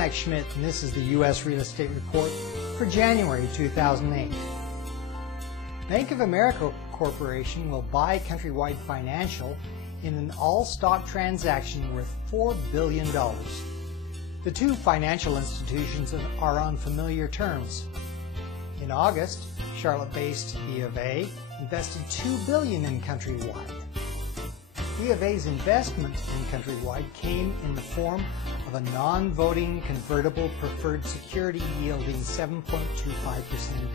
Max Schmidt, and this is the U.S. Real Estate Report for January 2008. Bank of America Corporation will buy Countrywide Financial in an all-stock transaction worth $4 billion. The two financial institutions are on familiar terms. In August, Charlotte-based B of A invested $2 billion in Countrywide. B of A's investment in Countrywide came in the form of a non-voting convertible preferred security yielding 7.25%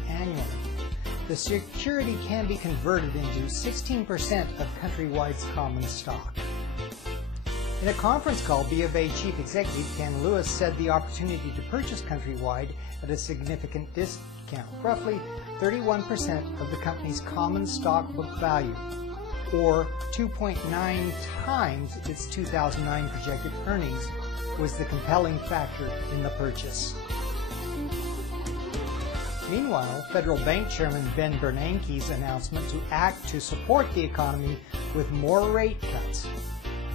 annually. The security can be converted into 16% of Countrywide's common stock. In a conference call, B of A Chief Executive Ken Lewis said the opportunity to purchase Countrywide at a significant discount, roughly 31% of the company's common stock book value, or 2.9 times its 2009 projected earnings, was the compelling factor in the purchase. Meanwhile, Federal Bank Chairman Ben Bernanke's announcement to act to support the economy with more rate cuts.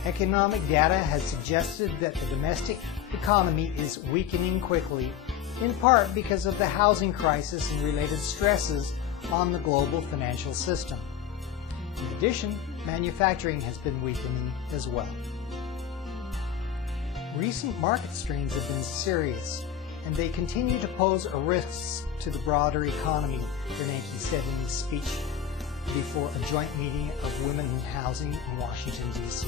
Economic data has suggested that the domestic economy is weakening quickly, in part because of the housing crisis and related stresses on the global financial system. In addition, manufacturing has been weakening as well. Recent market strains have been serious, and they continue to pose a risk to the broader economy, Bernanke said in his speech before a joint meeting of women in housing in Washington, D.C.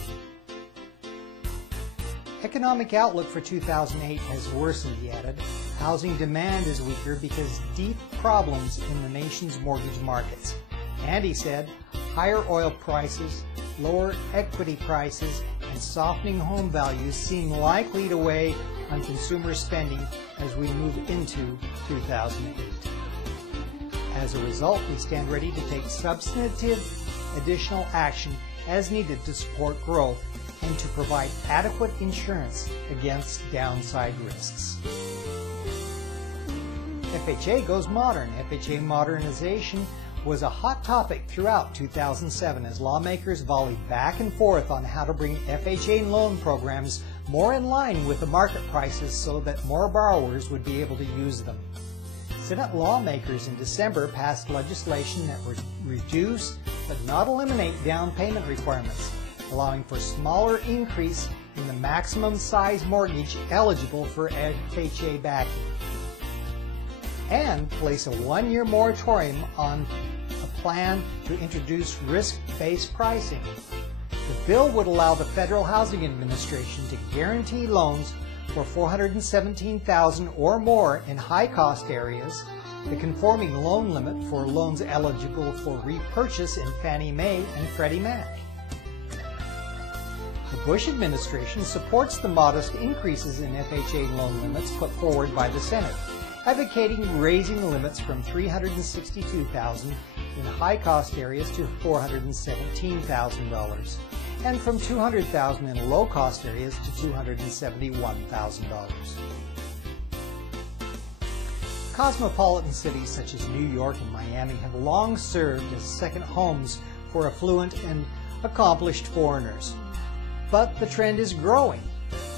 Economic outlook for 2008 has worsened, he added. Housing demand is weaker because deep problems in the nation's mortgage markets. And he said, higher oil prices, lower equity prices, and softening home values seem likely to weigh on consumer spending as we move into 2008. As a result, we stand ready to take substantive additional action as needed to support growth and to provide adequate insurance against downside risks. FHA goes modern. FHA modernization was a hot topic throughout 2007 as lawmakers volleyed back and forth on how to bring FHA loan programs more in line with the market prices so that more borrowers would be able to use them. Senate lawmakers in December passed legislation that would reduce but not eliminate down payment requirements, allowing for smaller increase in the maximum size mortgage eligible for FHA backing, and place a one-year moratorium on a plan to introduce risk-based pricing. The bill would allow the Federal Housing Administration to guarantee loans for $417,000 or more in high-cost areas, the conforming loan limit for loans eligible for repurchase in Fannie Mae and Freddie Mac. The Bush administration supports the modest increases in FHA loan limits put forward by the Senate, advocating raising the limits from $362,000 in high-cost areas to $417,000, and from $200,000 in low-cost areas to $271,000. Cosmopolitan cities such as New York and Miami have long served as second homes for affluent and accomplished foreigners. But the trend is growing.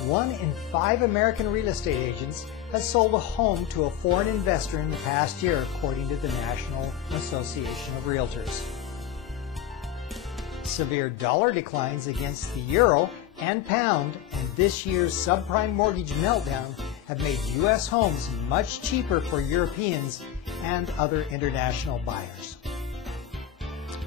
1 in 5 American real estate agents has sold a home to a foreign investor in the past year, according to the National Association of Realtors. Severe dollar declines against the euro and pound and this year's subprime mortgage meltdown have made U.S. homes much cheaper for Europeans and other international buyers.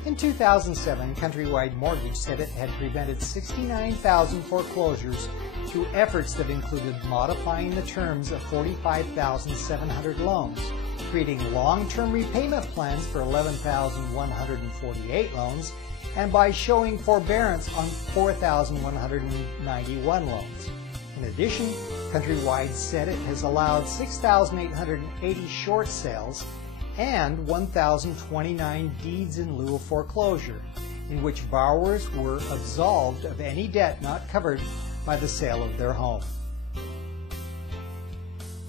In 2007, Countrywide Mortgage said it had prevented 69,000 foreclosures through efforts that included modifying the terms of 45,700 loans, creating long-term repayment plans for 11,148 loans, and by showing forbearance on 4,191 loans. In addition, Countrywide said it has allowed 6,880 short sales and 1,029 deeds in lieu of foreclosure, in which borrowers were absolved of any debt not covered by the sale of their home.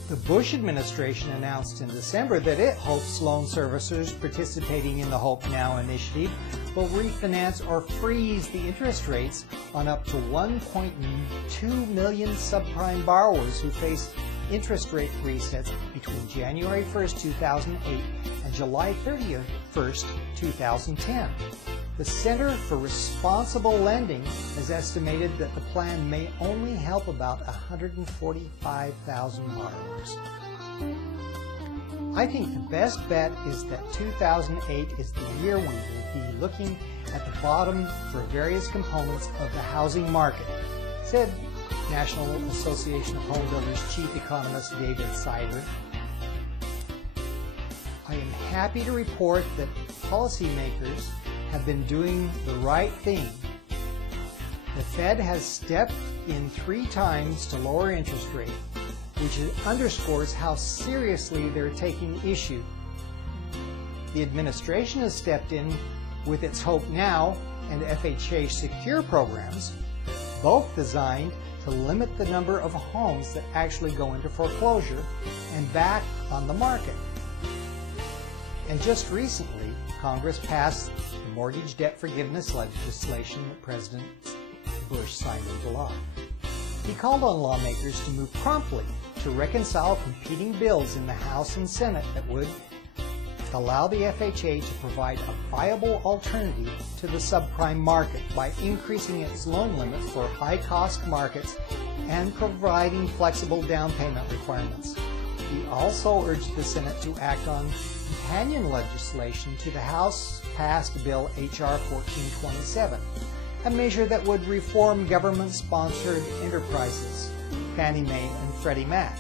The Bush administration announced in December that it hopes loan servicers participating in the Hope Now initiative will refinance or freeze the interest rates on up to 1.2 million subprime borrowers who face interest rate resets between January 1st, 2008 and July 31st, 2010. The Center for Responsible Lending has estimated that the plan may only help about 145,000 borrowers. I think the best bet is that 2008 is the year we will be looking at the bottom for various components of the housing market, said National Association of Home Builders Chief Economist David Seidler. I am happy to report that policymakers have been doing the right thing. The Fed has stepped in 3 times to lower interest rates, which underscores how seriously they're taking issue. The administration has stepped in with its Hope Now and FHA Secure programs, both designed to limit the number of homes that actually go into foreclosure and back on the market. And just recently, Congress passed the mortgage debt forgiveness legislation that President Bush signed into law. He called on lawmakers to move promptly to reconcile competing bills in the House and Senate that would allow the FHA to provide a viable alternative to the subprime market by increasing its loan limits for high-cost markets and providing flexible down payment requirements. He also urged the Senate to act on companion legislation to the House-passed Bill H.R. 1427, a measure that would reform government-sponsored enterprises, Fannie Mae and Freddie Mac.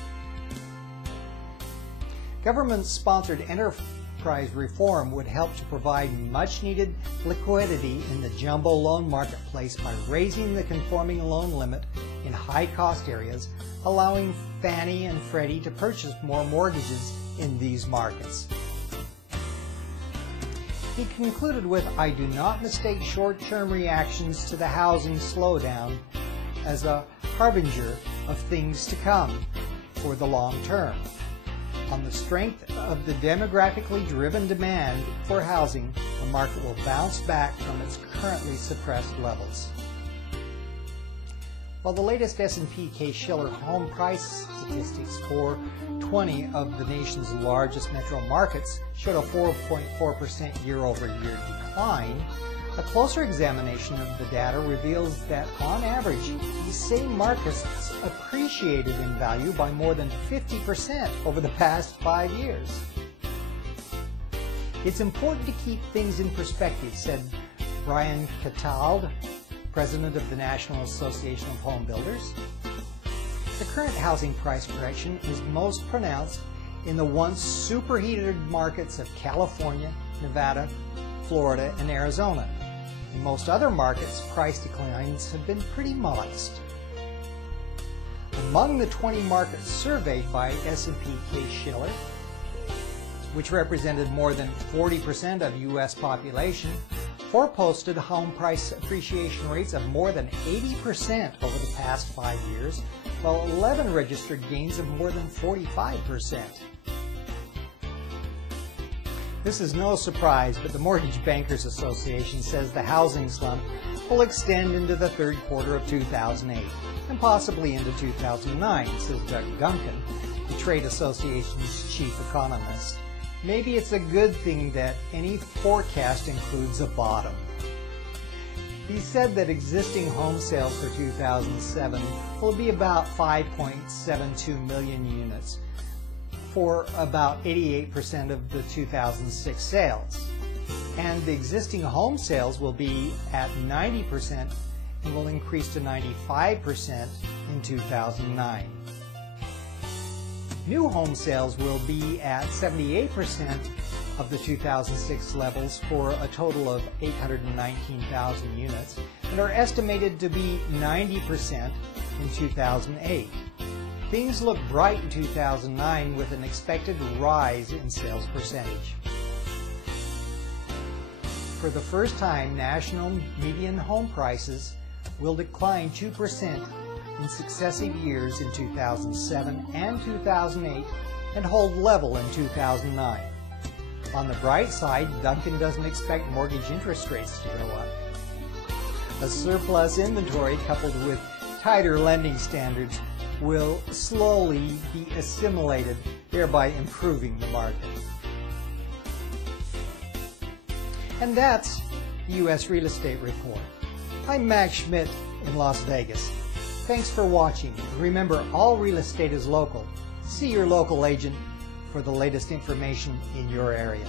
Government-sponsored enterprise reform would help to provide much-needed liquidity in the jumbo loan marketplace by raising the conforming loan limit in high-cost areas, allowing Fannie and Freddie to purchase more mortgages in these markets. He concluded with, "I do not mistake short-term reactions to the housing slowdown as a harbinger of things to come for the long term. On the strength of the demographically driven demand for housing, the market will bounce back from its currently suppressed levels." While the latest S&P Case-Shiller home price statistics for 20 of the nation's largest metro markets showed a 4.4% year-over-year decline, a closer examination of the data reveals that, on average, these same markets appreciated in value by more than 50% over the past 5 years. "It's important to keep things in perspective," said Brian Cataldo, president of the National Association of Home Builders. "The current housing price correction is most pronounced in the once superheated markets of California, Nevada, Florida, and Arizona. In most other markets, price declines have been pretty modest." Among the 20 markets surveyed by S&P Case-Shiller, which represented more than 40% of U.S. population, 4 posted home price appreciation rates of more than 80% over the past 5 years, while 11 registered gains of more than 45%. This is no surprise, but the Mortgage Bankers Association says the housing slump will extend into the third quarter of 2008 and possibly into 2009, says Doug Duncan, the trade association's chief economist. "Maybe it's a good thing that any forecast includes a bottom." He said that existing home sales for 2007 will be about 5.72 million units, for about 88% of the 2006 sales. And the existing home sales will be at 90% and will increase to 95% in 2009. New home sales will be at 78% of the 2006 levels for a total of 819,000 units and are estimated to be 90% in 2008. Things look bright in 2009 with an expected rise in sales percentage. For the first time, national median home prices will decline 2% in successive years in 2007 and 2008 and hold level in 2009. On the bright side, Duncan doesn't expect mortgage interest rates to go up. A surplus inventory coupled with tighter lending standards will slowly be assimilated, thereby improving the market. And that's the U.S. Real Estate Report. I'm Max Schmidt in Las Vegas. Thanks for watching. Remember, all real estate is local. See your local agent for the latest information in your area.